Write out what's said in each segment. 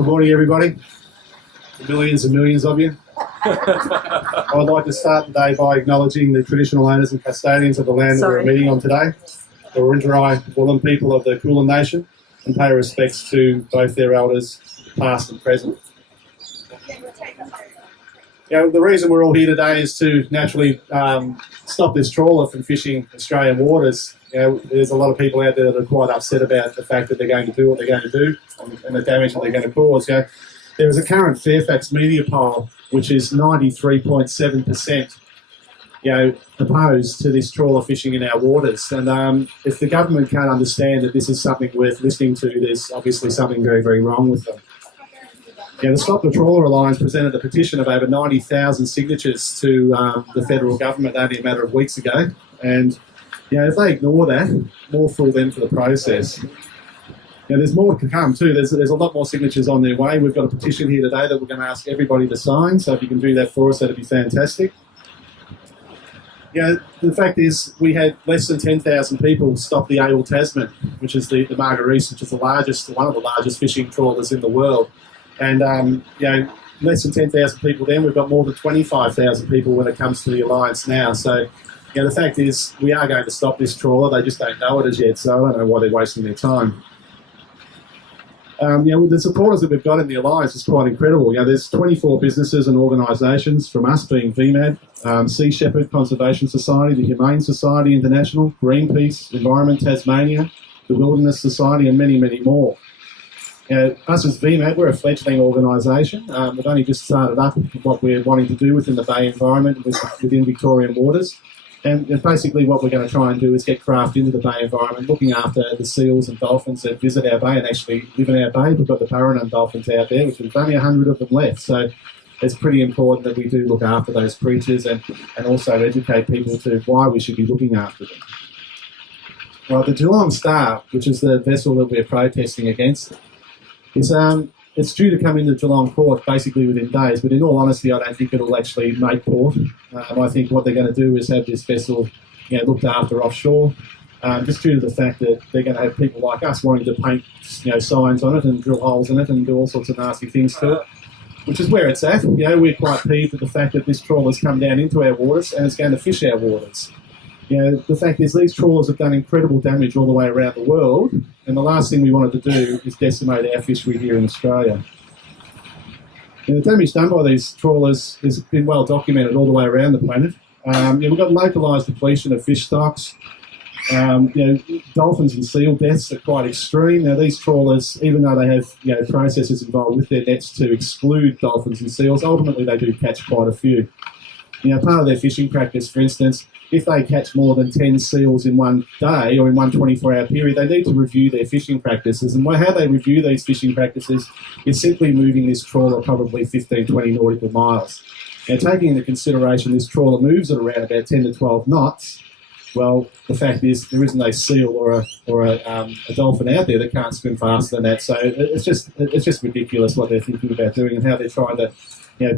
Good morning, everybody. Millions and millions of you. I would like to start the day by acknowledging the traditional owners and custodians of the land that we're meeting on today, the Wurundjeri Wurrung people of the Kulin Nation, and pay respects to both their elders, past and present. The reason we're all here today is to naturally stop this trawler from fishing Australian waters. There's a lot of people out there that are quite upset about the fact that they're going to do what they're going to do and the damage that they're going to cause. There is a current Fairfax media poll which is 93.7% opposed to this trawler fishing in our waters. And if the government can't understand that this is something worth listening to, there's obviously something very, very wrong with them. The Stop the Trawler Alliance presented a petition of over 90,000 signatures to the federal government only a matter of weeks ago. And if they ignore that, more fool them for the process. There's more to come too. There's a lot more signatures on their way. We've got a petition here today that we're going to ask everybody to sign. So if you can do that for us, that'd be fantastic. The fact is, we had less than 10,000 people stop the AWL Tasman, which is the Marguerite, which is one of the largest fishing trawlers in the world. And less than 10,000 people then. We've got more than 25,000 people when it comes to the Alliance now. So the fact is, we are going to stop this trawler. They just don't know it as yet, so I don't know why they're wasting their time. With the supporters that we've got in the Alliance, it's quite incredible. There's 24 businesses and organisations, from us being VMAD, Sea Shepherd Conservation Society, the Humane Society International, Greenpeace, Environment Tasmania, the Wilderness Society, and many, many more. Us as VMAD, we're a fledgling organisation. We've only just started up what we're wanting to do within the bay environment, within Victorian waters. And basically what we're going to try and do is get craft into the bay environment, looking after the seals and dolphins that visit our bay and actually live in our bay. We've got the Paranun dolphins out there, which there's only 100 of them left. So it's pretty important that we do look after those creatures and also educate people to why we should be looking after them. Well, the Geelong Star, which is the vessel that we're protesting against, it's due to come into Geelong Port basically within days, but in all honesty, I don't think it'll actually make port. I think what they're going to do is have this vessel looked after offshore, just due to the fact that they're going to have people like us wanting to paint signs on it and drill holes in it and do all sorts of nasty things to it, which is where it's at. We're quite peeved at the fact that this trawler's come down into our waters and it's going to fish our waters. The fact is, these trawlers have done incredible damage all the way around the world, and the last thing we wanted to do is decimate our fishery here in Australia. The damage done by these trawlers has been well documented all the way around the planet. We've got localised depletion of fish stocks. Dolphins and seal deaths are quite extreme. Now, these trawlers, even though they have processes involved with their nets to exclude dolphins and seals, ultimately they do catch quite a few. Part of their fishing practice, for instance, if they catch more than 10 seals in one day or in one 24-hour period, they need to review their fishing practices. And how they review these fishing practices is simply moving this trawler probably 15, 20 nautical miles. Taking into consideration this trawler moves at around about 10 to 12 knots, well, the fact is there isn't a seal or a dolphin out there that can't swim faster than that. So it's just ridiculous what they're thinking about doing and how they're trying to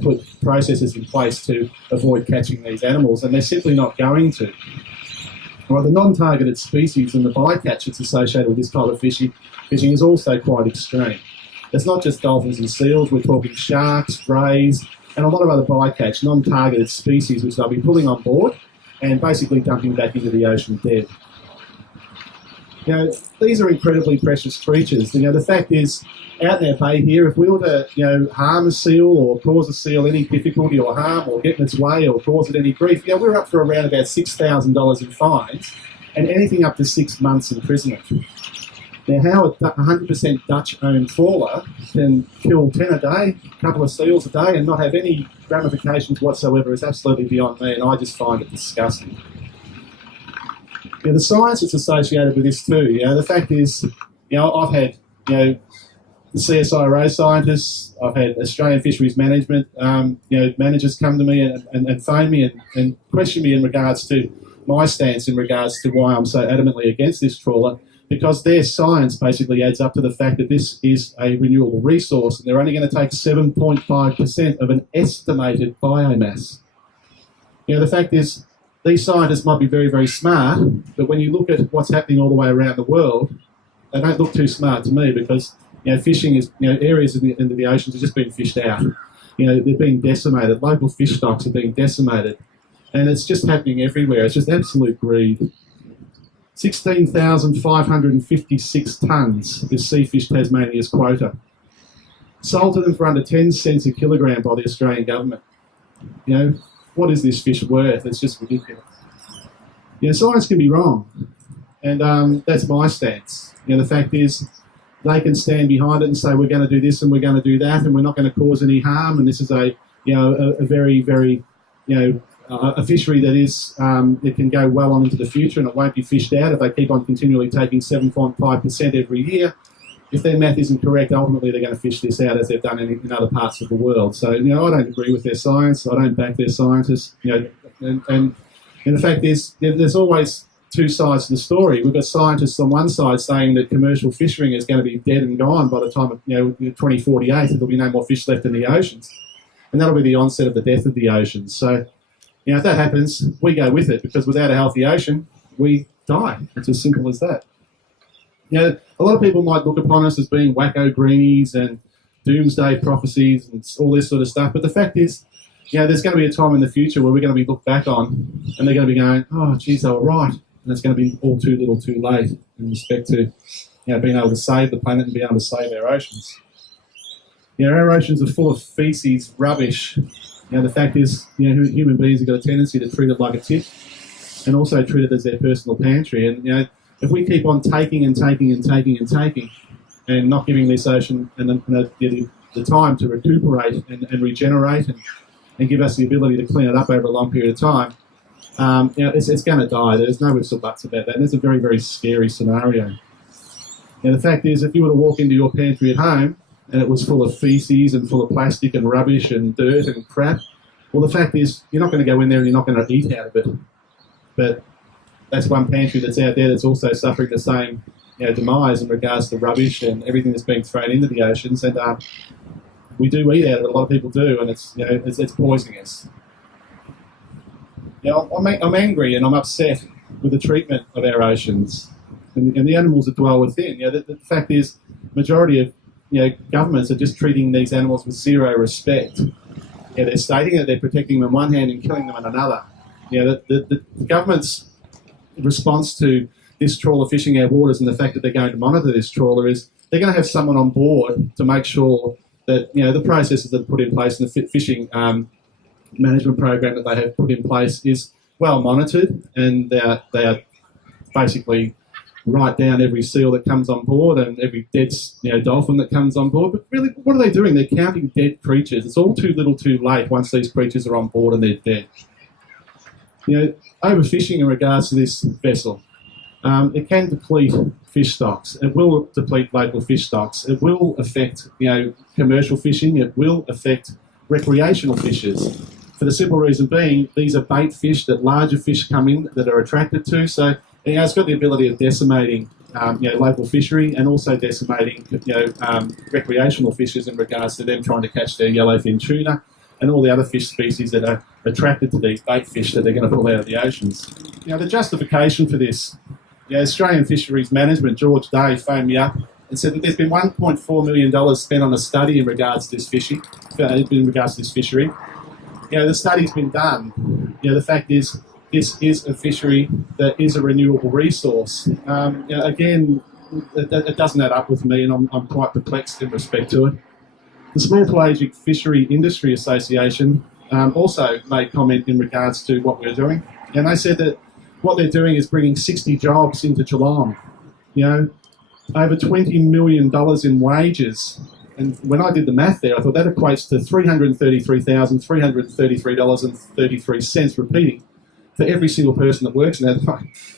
put processes in place to avoid catching these animals, and they're simply not going to. Well, the non-targeted species and the bycatch that's associated with this type of fishing is also quite extreme. It's not just dolphins and seals, we're talking sharks, rays, and a lot of other bycatch, non-targeted species which they'll be pulling on board and basically dumping back into the ocean dead. These are incredibly precious creatures. The fact is, out in our bay here, if we were to, harm a seal or cause a seal any difficulty or harm or get in its way or cause it any grief, we're up for around about $6,000 in fines and anything up to 6 months imprisonment. Now, how a 100% Dutch-owned trawler can kill 10 a day, a couple of seals a day, and not have any ramifications whatsoever is absolutely beyond me, and I just find it disgusting. The science that's associated with this too. The fact is, I've had, the CSIRO scientists, I've had Australian Fisheries Management, managers come to me and phone me and question me in regards to my stance in regards to why I'm so adamantly against this trawler, because their science basically adds up to the fact that this is a renewable resource and they're only going to take 7.5% of an estimated biomass. The fact is, these scientists might be very, very smart, but when you look at what's happening all the way around the world, they don't look too smart to me, because Fishing is, areas in the oceans are just being fished out. They're being decimated. Local fish stocks are being decimated. And it's just happening everywhere. It's just absolute greed. 16,556 tonnes is Seafish Tasmania's quota. Sold to them for under 10 cents a kilogram by the Australian government. What is this fish worth? It's just ridiculous. Science can be wrong. And that's my stance. The fact is, they can stand behind it and say, we're going to do this and we're going to do that and we're not going to cause any harm. And this is a very, very, a fishery that is, it can go well on into the future and it won't be fished out if they keep on continually taking 7.5% every year. If their math isn't correct, ultimately they're going to fish this out as they've done in other parts of the world. So, I don't agree with their science. I don't back their scientists. And the fact is, there's always two sides to the story. We've got scientists on one side saying that commercial fishing is going to be dead and gone by the time of 2048. There'll be no more fish left in the oceans, and that'll be the onset of the death of the oceans. So, if that happens, we go with it, because without a healthy ocean, we die. It's as simple as that. A lot of people might look upon us as being wacko greenies and doomsday prophecies and all this sort of stuff, but the fact is, there's going to be a time in the future where we're going to be looked back on and they're going to be going, oh, geez, they were right. And it's going to be all too little too late in respect to being able to save the planet and being able to save our oceans. Our oceans are full of feces, rubbish. The fact is, human beings have got a tendency to treat it like a tip and also treat it as their personal pantry. And, if we keep on taking and taking and taking and taking and not giving this ocean the time to recuperate and regenerate and give us the ability to clean it up over a long period of time, it's going to die. There's no ifs or buts about that. And it's a very, very scary scenario. The fact is, if you were to walk into your pantry at home and it was full of feces and full of plastic and rubbish and dirt and crap, well, the fact is, you're not going to go in there and you're not going to eat out of it. But that's one pantry that's out there that's also suffering the same demise in regards to rubbish and everything that's being thrown into the oceans. And we do eat out of it. A lot of people do, and it's poisoning us. I'm angry and I'm upset with the treatment of our oceans and the animals that dwell within. The fact is, majority of governments are just treating these animals with zero respect. They're stating that they're protecting them on one hand and killing them on another. The government's response to this trawler fishing our waters and the fact that they're going to monitor this trawler is they're going to have someone on board to make sure that the processes that are put in place and the fishing management program that they have put in place is well monitored, and they are basically write down every seal that comes on board and every dead dolphin that comes on board. But really, what are they doing? They're counting dead creatures. It's all too little too late once these creatures are on board and they're dead. Overfishing in regards to this vessel, it can deplete fish stocks. It will deplete local fish stocks. It will affect, commercial fishing. It will affect recreational fishers. For the simple reason being, these are bait fish that larger fish come in that are attracted to. So, it's got the ability of decimating, local fishery and also decimating, recreational fishers in regards to them trying to catch their yellowfin tuna and all the other fish species that are attracted to these bait fish that they're going to pull out of the oceans. The justification for this, Australian Fisheries Management, George Day, phoned me up and said that there's been $1.4 million spent on a study in regards to this fishery. The study's been done. The fact is, this is a fishery that is a renewable resource. Again, it doesn't add up with me, and I'm quite perplexed in respect to it. The Small Pelagic Fishery Industry Association also made comment in regards to what we're doing, and they said that what they're doing is bringing 60 jobs into Geelong. Over $20 million in wages. And when I did the math there, I thought that equates to $333,333.33 repeating for every single person that works in that.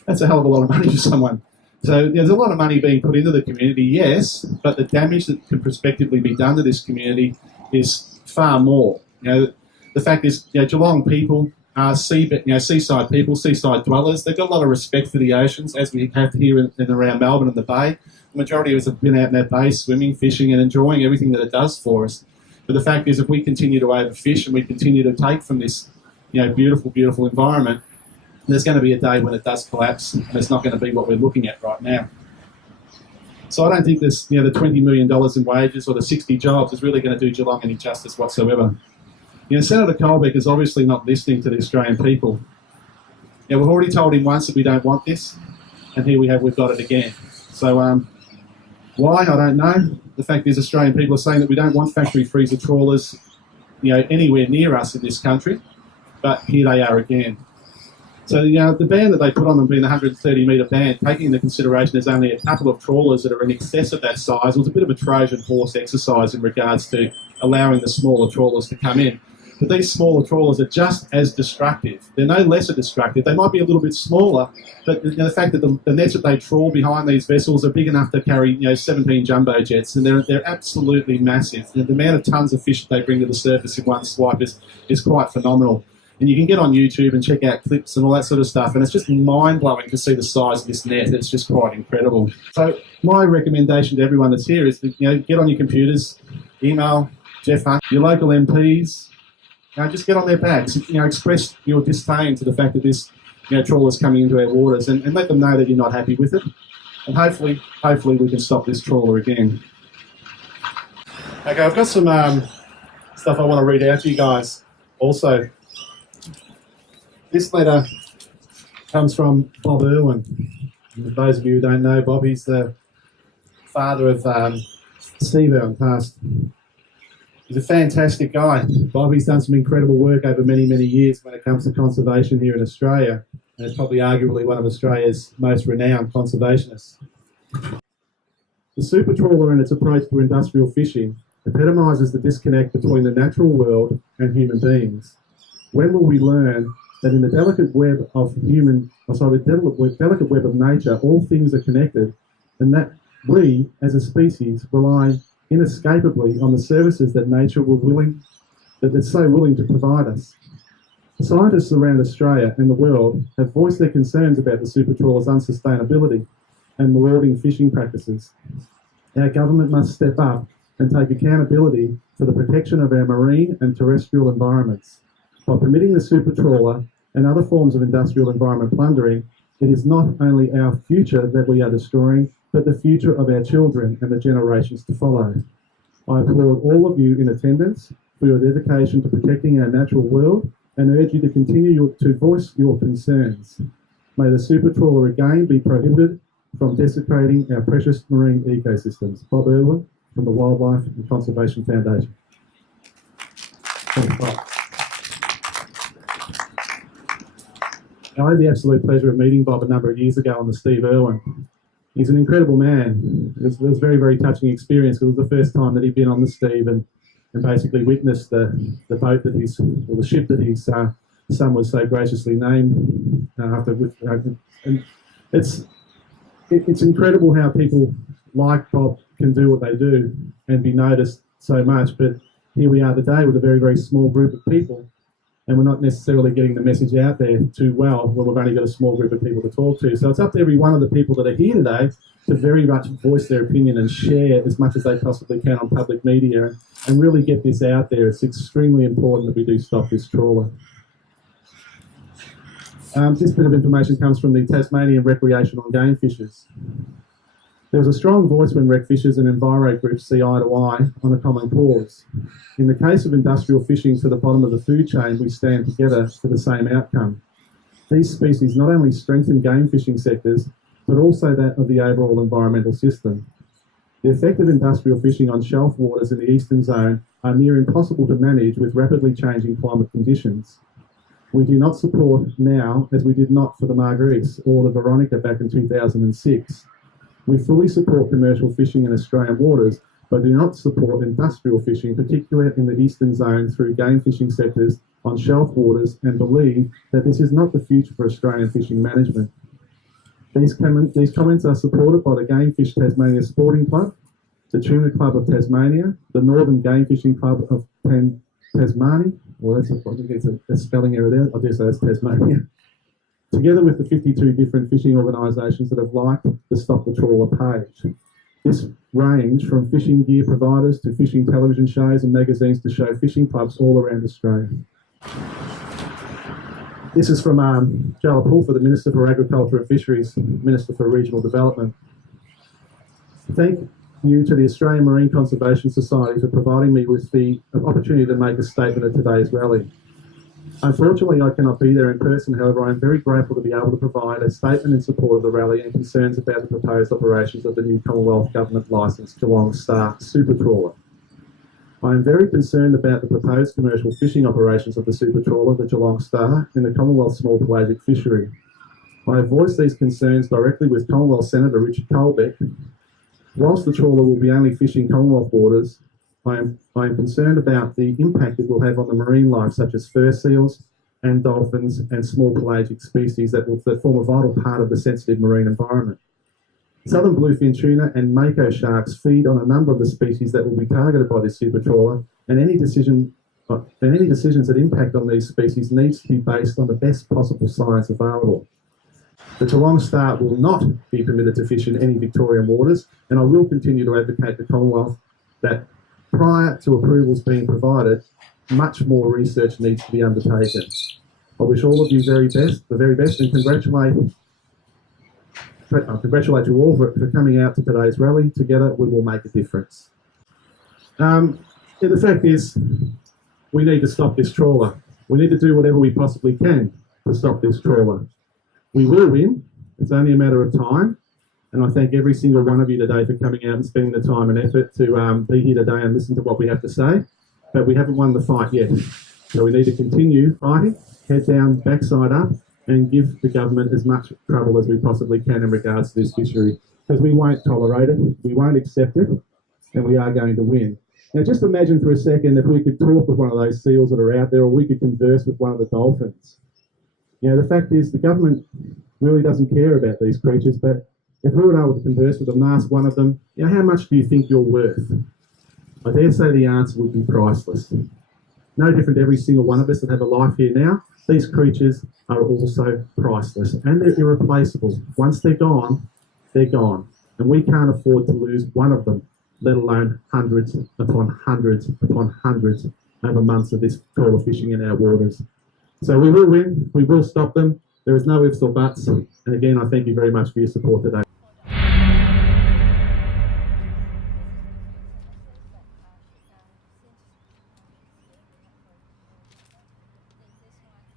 That's a hell of a lot of money for someone. So there's a lot of money being put into the community, yes, but the damage that can prospectively be done to this community is far more. The fact is, Geelong people are seaside people, seaside dwellers. They've got a lot of respect for the oceans, as we have here in around Melbourne and the Bay. The majority of us have been out in our bay swimming, fishing and enjoying everything that it does for us. But the fact is, if we continue to overfish and we continue to take from this beautiful, beautiful environment, there's going to be a day when it does collapse, and it's not going to be what we're looking at right now. So I don't think this, the $20 million in wages or the 60 jobs is really going to do Geelong any justice whatsoever. Senator Colbeck is obviously not listening to the Australian people. We've already told him once that we don't want this, and here we've got it again. So why, I don't know. The fact is Australian people are saying that we don't want factory freezer trawlers anywhere near us in this country, but here they are again. So, the ban that they put on them being the 130-metre ban, taking into consideration there's only a couple of trawlers that are in excess of that size, was a bit of a Trojan horse exercise in regards to allowing the smaller trawlers to come in. But these smaller trawlers are just as destructive. They're no lesser destructive. They might be a little bit smaller, but the fact that the nets that they trawl behind these vessels are big enough to carry 17 jumbo jets, and they're absolutely massive. The amount of tons of fish that they bring to the surface in one swipe is quite phenomenal. And you can get on YouTube and check out clips and all that sort of stuff, and it's just mind-blowing to see the size of this net. It's just quite incredible. So my recommendation to everyone that's here is to get on your computers, email Jeff Hunt, your local MPs, just get on their backs, express your disdain to the fact that this trawler's coming into our waters, and let them know that you're not happy with it. And hopefully we can stop this trawler again. Okay, I've got some stuff I want to read out to you guys also. This letter comes from Bob Irwin. And for those of you who don't know Bob, he's the father of Steve Irwin, passed. He's a fantastic guy. Bobby's done some incredible work over many, many years when it comes to conservation here in Australia, and is probably arguably one of Australia's most renowned conservationists. The super trawler and its approach to industrial fishing epitomises the disconnect between the natural world and human beings. When will we learn that in the delicate web of delicate web of nature, all things are connected, and that we, as a species, rely inescapably on the services that nature that's so willing to provide us? Scientists around Australia and the world have voiced their concerns about the super trawler's unsustainability and marauding fishing practices. Our government must step up and take accountability for the protection of our marine and terrestrial environments. By permitting the super trawler and other forms of industrial environment plundering, it is not only our future that we are destroying, but the future of our children and the generations to follow. I applaud all of you in attendance for your dedication to protecting our natural world and urge you to continue to voice your concerns. May the super trawler again be prohibited from desecrating our precious marine ecosystems. Bob Irwin from the Wildlife and Conservation Foundation. Thanks, Bob. I had the absolute pleasure of meeting Bob a number of years ago on the Steve Irwin. He's an incredible man. It was a very, very touching experience because it was the first time that he'd been on the Steve and basically witnessed the boat that or the ship that his son was so graciously named after. And it's incredible how people like Bob can do what they do and be noticed so much. But here we are today with a very, very small group of people, and we're not necessarily getting the message out there too well when we've only got a small group of people to talk to. So it's up to every one of the people that are here today to very much voice their opinion and share as much as they possibly can on public media and really get this out there. It's extremely important that we do stop this trawler. This bit of information comes from the Tasmanian recreational game fishers. There was a strong voice when rec fishers and enviro groups see eye to eye on a common cause. In the case of industrial fishing to the bottom of the food chain, we stand together for the same outcome. These species not only strengthen game fishing sectors, but also that of the overall environmental system. The effect of industrial fishing on shelf waters in the eastern zone are near impossible to manage with rapidly changing climate conditions. We do not support now, as we did not for the Marguerite or the Veronica back in 2006. We fully support commercial fishing in Australian waters, but do not support industrial fishing, particularly in the eastern zone through game fishing sectors on shelf waters, and believe that this is not the future for Australian fishing management. These comments are supported by the Game Fish Tasmania Sporting Club, the Tuna Club of Tasmania, the Northern Game Fishing Club of Tasmania, well, that's a spelling error there, I do say that's Tasmania, together with the 52 different fishing organisations that have liked the Stop the Trawler page. This range from fishing gear providers to fishing television shows and magazines to show fishing clubs all around Australia. This is from Jala Pulfer, the Minister for Agriculture and Fisheries, Minister for Regional Development. Thank you to the Australian Marine Conservation Society for providing me with the opportunity to make a statement at today's rally. Unfortunately, I cannot be there in person. However, I am very grateful to be able to provide a statement in support of the rally and concerns about the proposed operations of the new Commonwealth Government licensed Geelong Star super trawler. I am very concerned about the proposed commercial fishing operations of the super trawler, the Geelong Star, in the Commonwealth small pelagic fishery. I have voiced these concerns directly with Commonwealth Senator Richard Colbeck. Whilst the trawler will be only fishing Commonwealth waters, I am concerned about the impact it will have on the marine life, such as fur seals and dolphins and small pelagic species that form a vital part of the sensitive marine environment. Southern bluefin tuna and mako sharks feed on a number of the species that will be targeted by this super trawler, and any decisions that impact on these species needs to be based on the best possible science available. The Geelong Star will not be permitted to fish in any Victorian waters, and I will continue to advocate the Commonwealth that prior to approvals being provided, much more research needs to be undertaken. I wish all of you the very best, and congratulate you all for coming out to today's rally. Together we will make a difference. The fact is, we need to stop this trawler. We need to do whatever we possibly can to stop this trawler. We will win. It's only a matter of time. And I thank every single one of you today for coming out and spending the time and effort to be here today and listen to what we have to say. But we haven't won the fight yet. So we need to continue fighting, head down, backside up, and give the government as much trouble as we possibly can in regards to this fishery. Because we won't tolerate it, we won't accept it, and we are going to win. Now just imagine for a second if we could talk with one of those seals that are out there, or we could converse with one of the dolphins. You know, the fact is the government really doesn't care about these creatures, but if we were able to converse with them and ask one of them, you know, how much do you think you're worth? I dare say the answer would be priceless. No different to every single one of us that have a life here now. These creatures are also priceless and they're irreplaceable. Once they're gone, they're gone. And we can't afford to lose one of them, let alone hundreds upon hundreds upon hundreds over months of this trawler fishing in our waters. So we will win, we will stop them. There is no ifs or buts. And again, I thank you very much for your support today.